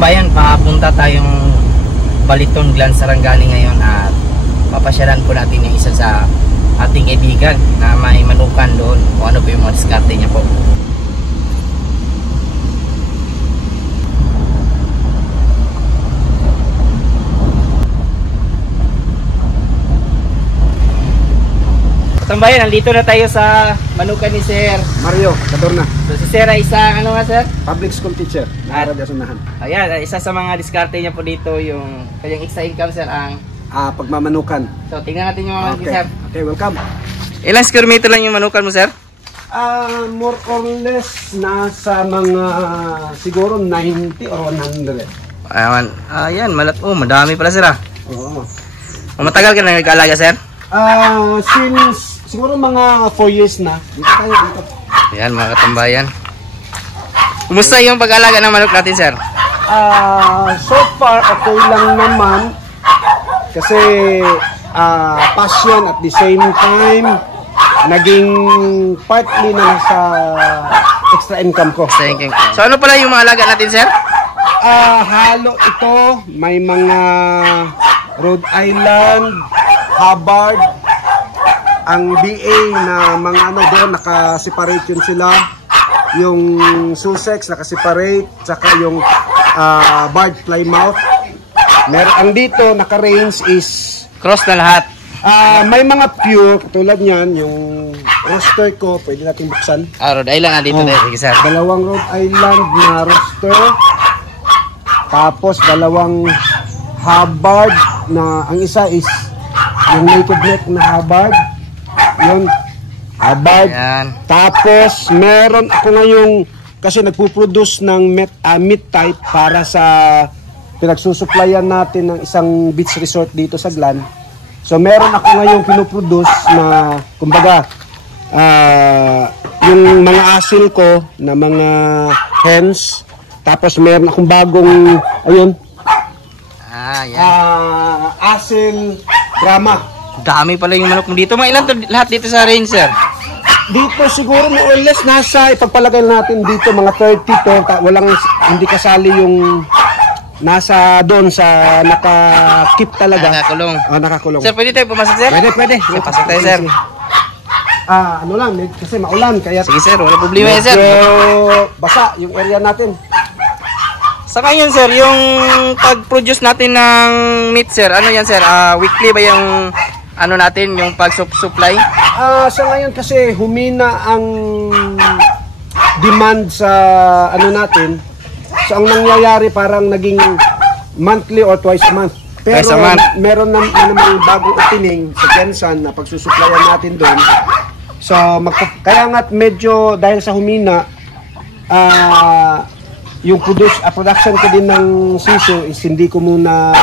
Katambayan, papunta tayong Baliton Glan, Sarangani ngayon at papasyalan po natin yung isa sa ating kaibigan na may manukan doon kung ano po yung mga diskarte niya po. Katambayan, nandito na tayo sa manukan ni Sir Mario Cadorna. So si Sir ay isang ano nga sir? Public school teacher. Nakaradyasunahan. Ayan, isa sa mga diskarte niya po dito yung kanyang extra income sir ang Pagmamanukan. so tingnan natin yung mga manukan sir. Okay, welcome. Ilang square meter lang yung manukan mo sir? More or less nasa mga siguro 90 or 100. Ayan, madami pala sir ah. Oo. Matagal ka na nag-aalaga sir? Since siguro mga 4 years na. Dito tayo dito. Ayan mga katambayan. Kumusta yung pag-aalaga ng manok natin sir? So far okay lang naman. Kasi passion at the same time naging partly na sa extra income ko. So ano pala yung mga alaga natin sir? Halo ito, may mga Rhode Island, Hubbard, ang BA na mga ano doon, naka-separate yun sila. Yung Sussex naka-separate, saka yung Barred Plymouth. Ang dito naka-range is Cross na lahat. may mga pure, katulad niyan, yung roster ko, pwede natin buksan. Rhode Island dito sige sir. Dalawang Rhode Island na roster. Tapos dalawang Hubbard na ang isa is yung naked neck na Hubbard. Yun, Hubbard. Ayan. Tapos meron ako ngayong kasi nagpo-produce ng meat type para sa pinagsusuplayan natin ng isang beach resort dito sa Glan. So meron ako ngayong pinoproduce na kumbaga yung mga asil ko na mga hens. Tapos meron akong bagong ayun. Yan. Asil Brahma. Dami pala yung manok mo dito. Mga ilan to lahat dito sa range sir? Dito siguro more or less nasa ipagpalagay natin dito mga 30 to. Walang hindi kasali yung nasa doon sa naka-keep talaga. Nakakulong. Nakakulong. Sir, pwede tayo pumasok sir? Pwede. Pasok tayo sir. Ano lang, kasi maulan kaya Sige sir, wala problema yan sir. Basa yung area natin. Sa ngayon sir, yung pag-produce natin ng meat sir, ano yan sir? Weekly ba yung ano natin, yung pag-supply? Sa ngayon kasi humina ang demand sa ano natin. So ang nangyayari parang naging monthly or twice a month. Pero meron na namang bagong opening sa Jensen na pagsusuplayan natin doon. So kaya nga medyo dahil sa humina yung production ko din ng siso is hindi ko muna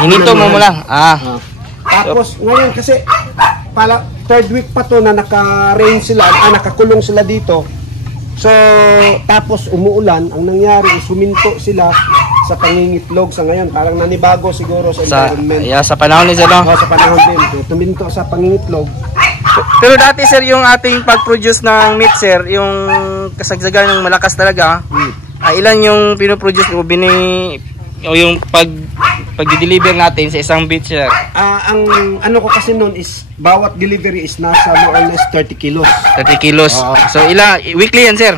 hinito mo lang. Tapos ngayon kasi pala third week pa to na naka-range sila, nakakulong sila dito. So tapos umuulan, ang nangyari is huminto sila sa pangingitlog sa ngayon. Parang nanibago siguro sa environment. Sa panahon ni sir no? Sa panahon din. Tuminto sa pangingitlog. Pero dati sir, yung ating pag-produce ng meat sir, yung kasagsagan ng malakas talaga, ilan yung pinoproduce o yung pag-deliver natin sa isang beach sir? Ang ano ko kasi noon is bawat delivery is nasa more or less 30 kilos. 30 kilos. So weekly yan sir?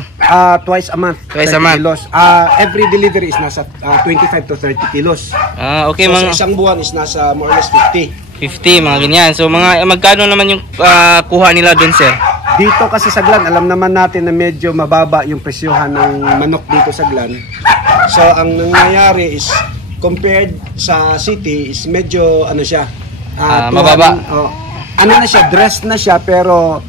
Twice a month. Twice a month. Kilos. Every delivery is nasa 25 to 30 kilos. Okay, so sa isang buwan is nasa more or less 50. 50, mga ganyan. So magkano naman yung kuha nila dun sir? Dito kasi sa Glan, alam naman natin na medyo mababa yung presyohan ng manok dito sa Glan. So ang nangyayari is compared sa city is medyo ano siya, mababa. Ano na siya, dressed na siya pero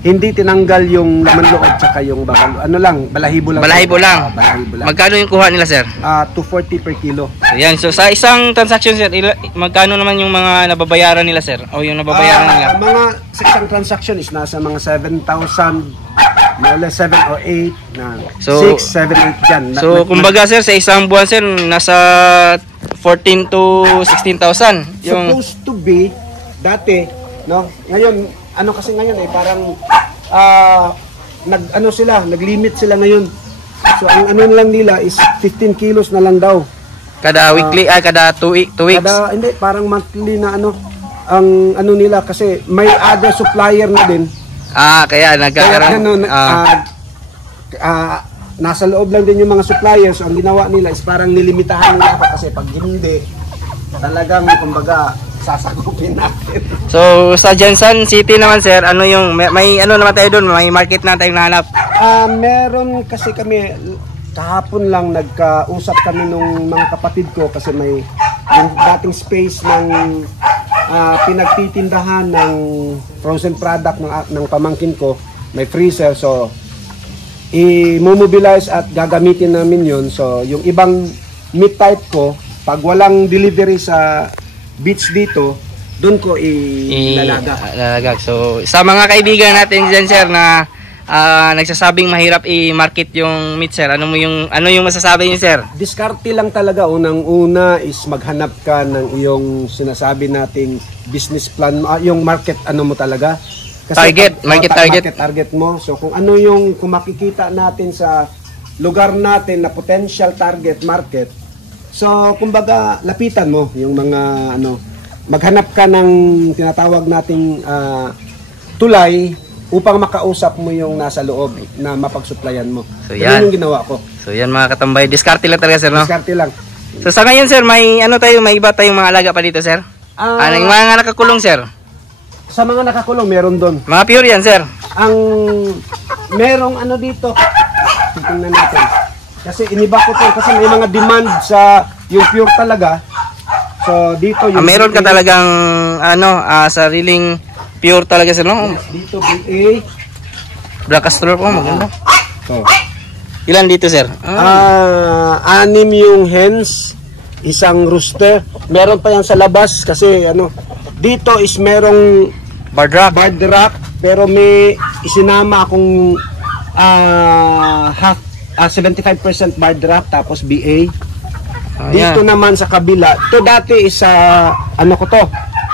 hindi tinanggal yung laman loob tsaka yung bakal. Ano lang, balahibo lang. Balahibo lang. Balahibo lang. Magkano yung kuha nila sir? 240 per kilo. So yan, so sa isang transaction sir, magkano naman yung mga nababayaran nila sir? O yung nababayaran nila? Mga sa isang transaction is nasa mga 7,000, more or less 7 or 8 na. So 6, 7, 8 dyan. So kumbaga sir, sa isang buwan sir, nasa 14 to 16,000. Supposed to be dati, no? Ngayon ano kasi ngayon parang nag-limit sila ngayon So ang ano lang nila is 15 kilos na lang daw. Kada weekly, kada 2 weeks. Kada, hindi, parang monthly na ano, ang ano nila kasi may other supplier na din. Kaya Kaya nagkakaroon. nasa loob lang din yung mga suppliers. So, ang ginawa nila is parang nilimitahan nila ako kasi pag hindi, talagang kumbaga sasakupin natin. So sa Jensen City naman sir, ano yung may ano naman tayo doon, may market na tayong nahanap. Meron kasi kami kahapon lang nagkausap kami nung mga kapatid ko kasi may yung dating space ng pinagtitindahan ng frozen product ng pamangkin ko, may freezer, so i-mobilize at gagamitin namin yun. So yung ibang meat type ko, pag walang delivery sa beach dito, doon ko ilalagak. So sa mga kaibigan natin dyan sir na nagsasabing mahirap i-market yung meat sir, ano yung masasabi niyo sir? Diskarte lang talaga. Unang-una is maghanap ka ng iyong sinasabi nating business plan, yung market ano mo talaga. Kasi market target mo. So kung ano yung kung makikita natin sa lugar natin na potential target market, so kumbaga lapitan mo yung mga ano, maghanap ka ng tinatawag nating tulay upang makausap mo yung nasa loob na mapagsuplayan mo. So yan yung ginawa ko. So yan mga katambay, diskarte lang talaga sir, no? Diskarte lang. So sa ngayon sir, may iba tayong mga alaga pa dito sir? Yung mga nakakulong sir? Sa mga nakakulong meron doon. Mga pure yan sir? Ang merong ano dito, tingnan natin. Kasi iniba ko to kasi may mga demand sa yung pure talaga. So dito yung meron ka talagang sariling pure talaga sir, no? Yes, dito BA Black Astror po, maganda. So ilan dito sir? 6 yung hens, isang rooster. Meron pa yan sa labas kasi ano, dito is merong barred rock, pero may isinama akong 75% barred rock tapos BA. Dito naman sa kabila, to dati is ano ko to,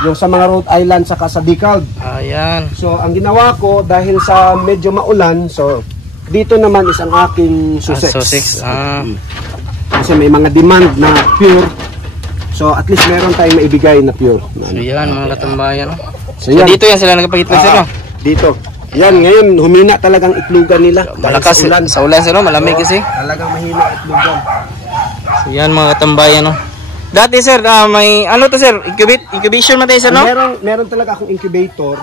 yung sa mga Rhode Island saka sa Dekalb. Ayan. So ang ginawa ko dahil sa medyo maulan, so dito naman is ang aking Sussex. Kasi may mga demand na pure. So at least meron tayong maibigay na pure. So yan mga katambayan. So dito yan sila nagpapakita sir, no? Dito. Yan, ngayon humina talagang itlogan nila. Malakas sa ulan sir, no? Malamig kasi. Talagang mahina itlogan. So yan mga katambayan, no? Dati sir, may ano to sir? Incubation man tayo sir, no? Meron talaga akong incubator.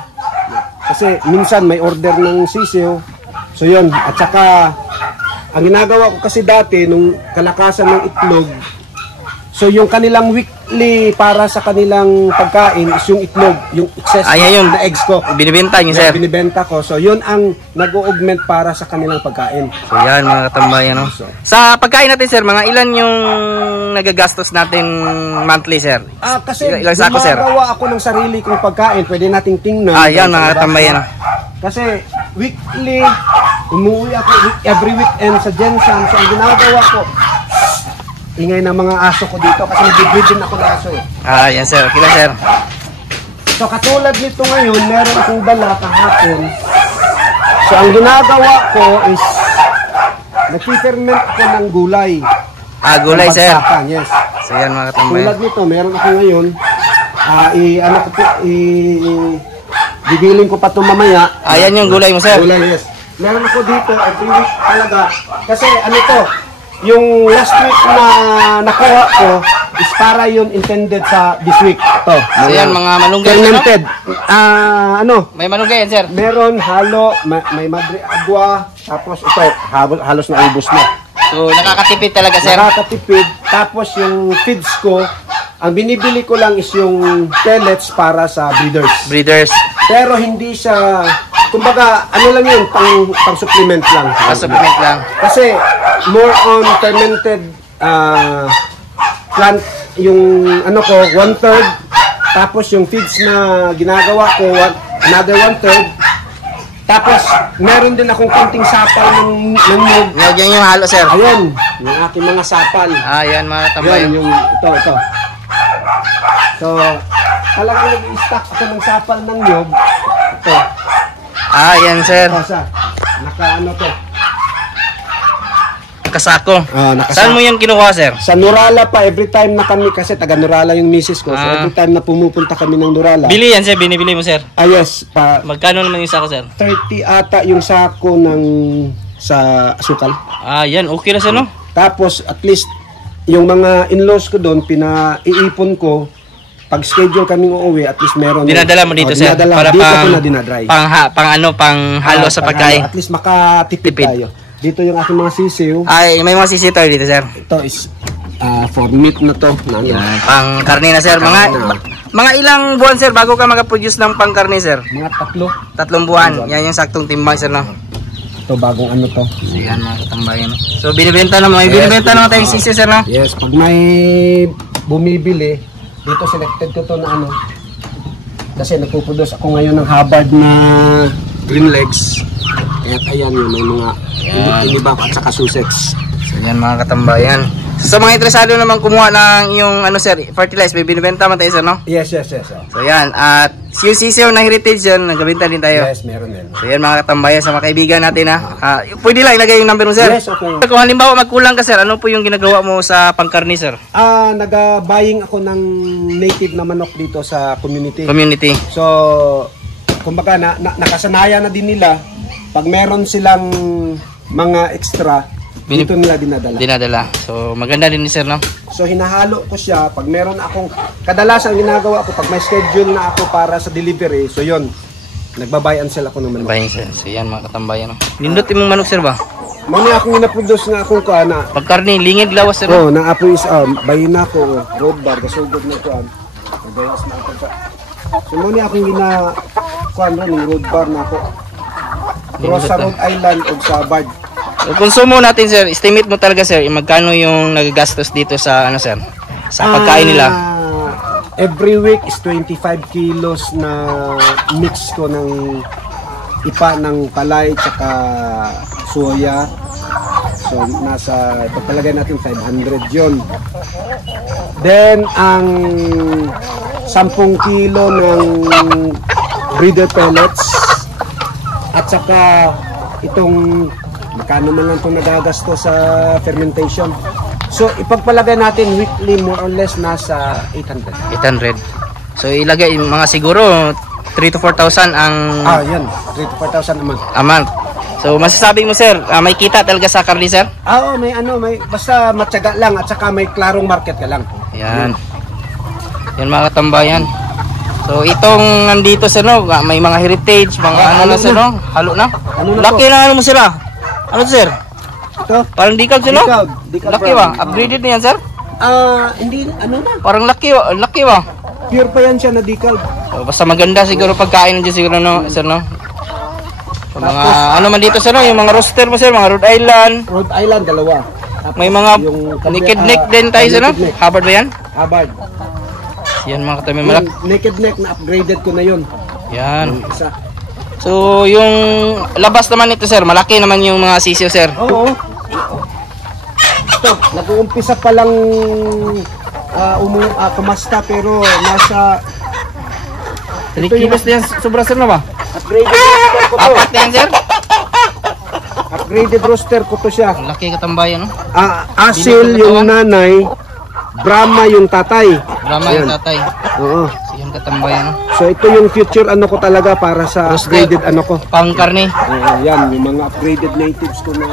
Kasi minsan may order ng sisiw. So yun, at saka ang ginagawa ko kasi dati nung kalakasan ng itlog, so yung kanilang weekly para sa kanilang pagkain is yung itlog, yung excess yung na eggs ko. Binibenta niyo sir? Binibenta ko. So yun ang nag-augment para sa kanilang pagkain. So yan mga katambayan, no? Sa pagkain natin sir, mga ilan yung nagagastos natin monthly sir? Kasi ilang sako sir? Gumagawa ako ng sarili kong pagkain, pwede nating tingnan. Yan mga katambayan, no? Kasi weekly, umuwi ako every weekend sa Jensen. So ang ginagawa ko, ingay ng mga aso ko dito kasi nag-breed din ako ng aso eh. Yan sir, kila sir. So katulad nito ngayon, meron akong dala kahapon. So ang ginagawa ko is nag-ferment ako ng gulay. Gulay sir. Yes. So yan mga katambayan. Tulad nito, meron ako ngayon. Bibiling ko pa ito mamaya. Yan yung gulay mo sir. Gulay, yes. Meron ako dito every week talaga. Kasi ano to, yung last week na nakuha ko is para yung intended sa this week. Ito. So yan mga malunggay. Fermented. May malunggay yan sir. Meron halo, may madre agua, tapos ito, halos na ubos na. So nakakatipid talaga sir. Nakakatipid. Tapos yung feeds ko, ang binibili ko lang is yung pellets para sa breeders. Pero hindi siya, kumbaga, ano lang yun, pang supplement lang. Supplement lang. Kasi more on fermented plant, yung ano ko, 1/3. Tapos yung feeds na ginagawa ko, another 1/3. Tapos meron din akong konting sapal ng nyug. Yan yung halo sir. Ayun, yung aking mga sapal. Yan mga tambayan. Yan, yung ito. So, talagang nag-i-stock ako ng sapal ng nyug. Ito. Yan sir. Naka ano to. nakasako. Nakasako. Saan mo yan kinukuha, sir? Sa Nurala pa, every time na kami, kasi taga Nurala yung misis ko, so every time na pumupunta kami ng Nurala. Bili yan, sir. Binibili mo, sir. Yes. Magkano naman yung sako, sir? 30 ata yung sako sa asukal. Yan. Okay na, sir, no? Tapos, at least, yung mga in-laws ko doon, pinaiipon ko. Pag schedule kaming uuwi, at least meron. Dinadala mo dito, sir? Dinadala. Para Dito ko na dinadry. pang halo sa pagkain. At least makatipid tayo. Dito yung aking mga sisiw. May mga sisiw tayo dito, sir. Ito is for meat na to. Pang karne na, sir. Mga ilang buwan, sir, bago ka mag-produce ng pang karne, sir? Mga 3. 3 buwan. Yan yung saktong timbang, sir, no? Ito bagong ano to. So, yan, mga katambayan. So, binibenta naman tayong sisiw, sir, no? Yes, pag may bumibili, dito selected ko to na ano. Kasi nagpuproduce ako ngayon ng Hubbard na green legs. Kaya ayan yun, may mga inibak at saka Sussex. So yan mga katambayan. So, sa mga interesado naman kumuha ng yung ano, sir, fertilize, may binibenta man tayo, sir, no? Yes. So yan, at yung sisiw na heritage yan, nagbenta din tayo. Yes, meron din. So yan mga katambayan, sa mga kaibigan natin, ha. Pwede lang ilagay yung number mo, sir. Yes, okay. Kung halimbawa magkulang ka, sir, ano po yung ginagawa mo sa pangkarni, sir? Nag-buying ako ng native na manok dito sa community. So, kumbaga nakasanayan na din nila pag meron silang mga extra, dito nila dinadala. So, maganda din ni sir, no? So, hinahalo ko siya. Pag meron akong, kadalasan ginagawa ko, pag may schedule na ako para sa delivery, so yun, nagbabuy and sell ako ng manok. Buying, sir. So, yan mga katambayan, no? Nindot yung manok, sir, ba? Mani akong inaproduce nga akong kuana. Pagkarni, lingid, lawas, sir. Na apo is, bayin na ako, road bar, gasugod na kuan. Nagbayas na ako pa. So, mani akong kuan ron, road bar na ako. Cross sa Rhode Island o sa Bard. So, konsumo natin, sir, estimate mo talaga, sir, magkano yung nagagastos dito sa, ano, sir, sa pagkain nila? Every week is 25 kilos na mix ko ng ipa ng palay tsaka soya. So, nasa, pagpalagay natin 500 yon. Then, ang 10 kilo ng breeder pellets at saka itong magkano man lang itong nagagasto sa fermentation. So, ipagpalagay natin weekly more or less nasa 800. 800. So, ilagay mga siguro 3 to 4,000 ang... yan. 3 to 4,000 a month. A month. So, masasabi mo, sir, may kita talaga sa karni, sir? May basta matyaga lang at saka may klarong market ka lang. Yan. Yan mga katambayan. So, itong nandito, sir, no? May mga heritage, mga ano na, sir, no? Halo na? Laki na ano mo, sir, Ano, sir? Ito? Parang decal, sir, no? Decal Laki ba? Upgraded na yan, sir? Hindi, ano na? Parang laki ba? Pure pa yan siya na decal. So, basta maganda siguro pagkain nandiyan siguro, no, sir, no? So, mga ano man dito, sir, no? Yung mga roster mo, sir, mga Rhode Island. Rhode Island, dalawa. Tapos, may mga naked neck din tayo, sir, no? Hubbard ba yan? Hubbard. Yan mga katabi malak. Naked neck na upgraded ko na yun. Yan. Isa. So, yung labas naman ito, sir, malaki naman yung mga sisiyo, sir. Oo. Ito, nag-uumpisa pa lang kumasta pero nasa 3 kilos na yan, sobra, sir, na ba? upgraded roster ko to. Apat na yan, sir? Upgraded roster ko to siya. Ang laki katambayan, no? Asil yung nanay, Brahma yung tatay. Brahma yung tatay. Oo. So, yung katambayan, no? So ito yung future ano ko talaga para sa upgraded ano ko. Pangkarni. Yan, yung mga upgraded natives ko na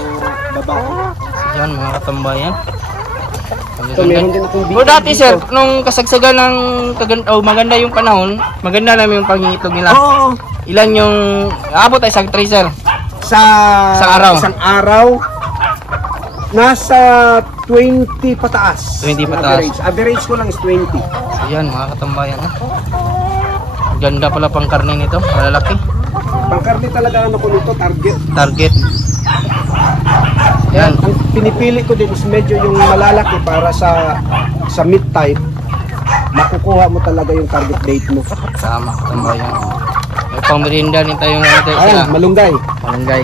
babae. So, yan, mga katambayan. So meron din akong So dati, sir, nung kasagsagan ng maganda yung panahon, maganda naman yung pangingitlog nila. Oo. Ilan yung abot ay isang tray, sir? Sa isang araw nasa 20 pataas. 20 pataas. Average ko lang is 20. So yan, mga katambayan, no? Ganda pala pang karne nito, malalaki. Pangkarne talaga ano ko nito, Target. Yan. Ang pinipili ko din is medyo yung malalaki para sa meat type. Makukuha mo talaga yung target date mo. Tama, katambayan. May pang merienda din tayong natin sila. Ayan, malunggay. Malunggay.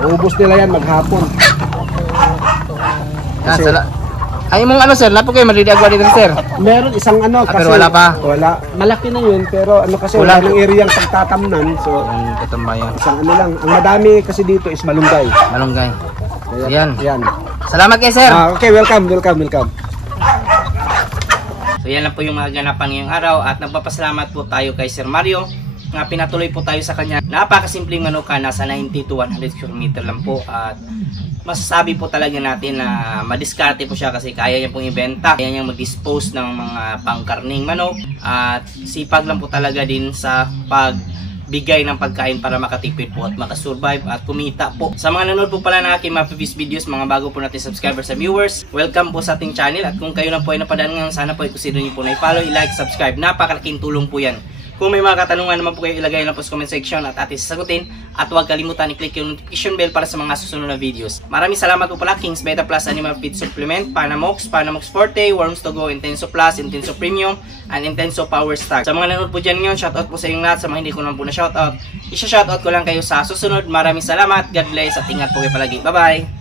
Maubos nila yan maghapon. Yan, ay mong ano, sir, lapo kayo maliliagwa dito, sir. Meron isang ano kasi pero wala pa. Wala. Malaki na yun pero ano kasi wala ng area pagtatamnan. So yung katambayan. isang ano lang. Ang madami kasi dito is malunggay. Malunggay. Ayan. Yan. Salamat kay sir. Okay, welcome. So yan lang po yung mga ganapan ngayong araw at nagpapasalamat po tayo kay Sir Mario nga pinatuloy po tayo sa kanya. Napakasimpleng manuka, nasa 90 to 100 km lang po at masasabi po talaga natin na madiskarte po siya kasi kaya niya pong ibenta, kaya niya mag-dispose ng mga pangkarning manok at sipag lang po talaga din sa pagbigay ng pagkain para makatipid po at makasurvive at kumita po. Sa mga nanonood po pala ng aking mga previous videos, mga bago po natin subscribers sa viewers, welcome po sa ating channel at kung kayo na po ay napadaan ngayon, sana po ay consider niyo po na i-follow, i-like, subscribe. Napakalaking tulong po yan. Kung may mga katanungan naman po kayo, ilagay lang po sa comment section at ating sasagutin. At huwag kalimutan i-click yung notification bell para sa mga susunod na videos. Maraming salamat po pala Kings Beta Plus Animal Feed Supplement, Panamox, Panamox Forte, Worms to Go, Intenso Plus, Intenso Premium, and Intenso Power Star. Sa mga nanonood po dyan ngayon, shoutout po sa inyong lahat. Sa mga hindi ko naman po na shoutout, isa-shoutout ko lang kayo sa susunod. Maraming salamat, God bless at ingat po kayo palagi. Bye-bye!